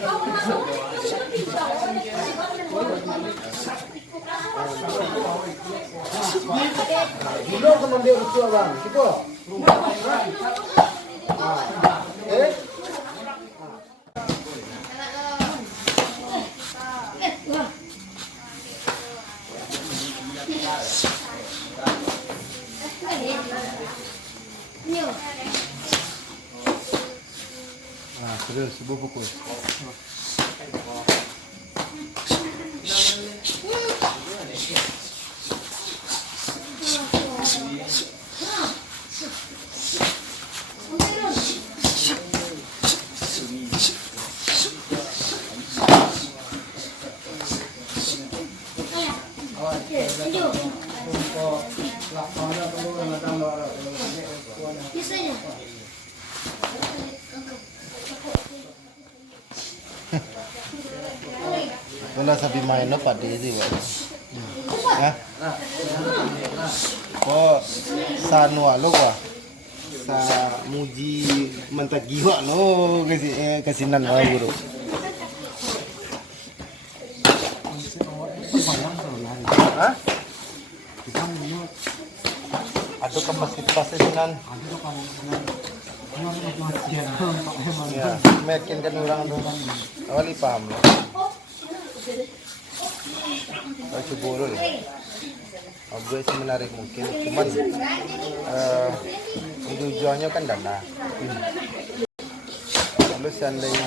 Dulu teman dia lucu bang, gitu. Terus ibu pukul. Wala sabi main no padi di ba? Ha? Oh, sa nualo ba? Sa muji mentagiwa no kasi nan wa guru. Ha? Ado ka masjid pasinan. Ya, makin kan orang tu. Awali paham lah. Baca borol. Gue sih menarik mungkin, cuman tujuannya kan dana. Lalu seandainya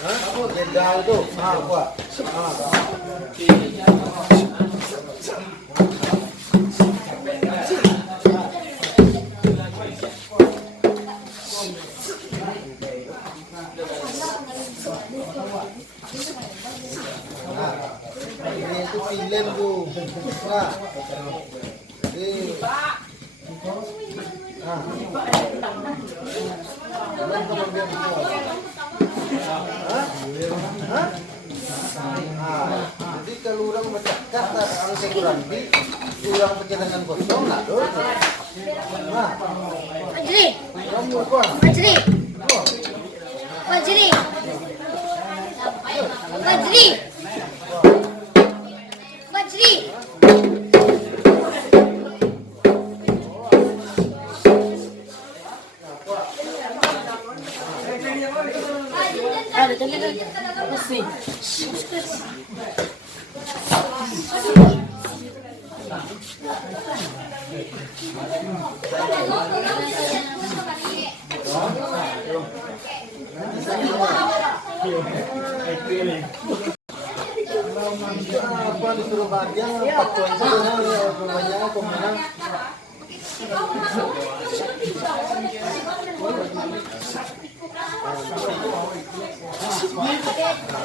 Apa gendal itu? Apa? Ini itu pilen tuh. Nah. Ini. Jadi kalau orang baca kata orang sekuran di orang baca dengan kosong nggak dong? Nah, Majri, kamu apa? Majri, Majri, Majri, Majri. Ada teman masih. Apa disuruh bagian 4 poin saja rumahnya pemenang.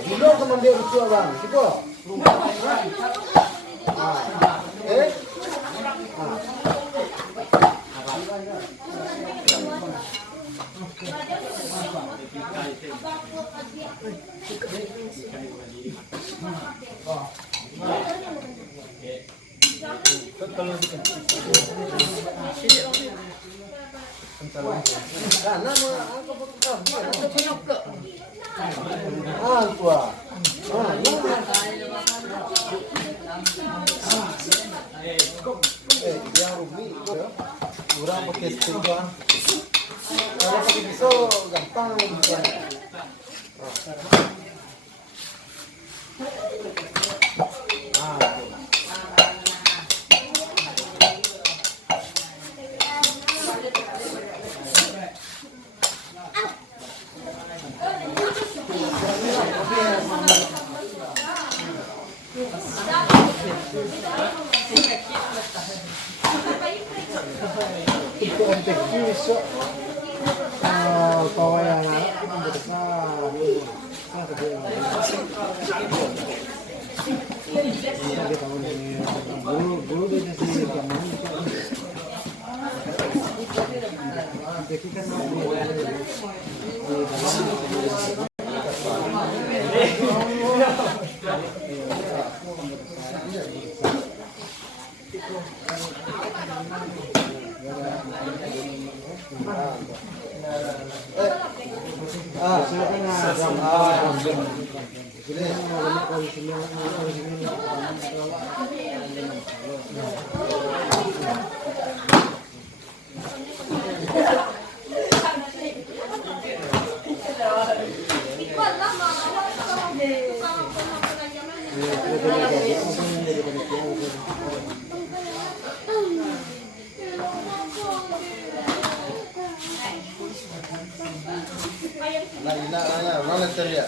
Dulu teman dia lucu bang, gitu. Karena apa betul? Tua. Yang rugi, kurang pakai stick doang. Kalau pakai pisau gampang gitu. Itu MTQ iso kawai anak itu besar guru dia sih kamu MTQ kan Nah, ini mana terlihat?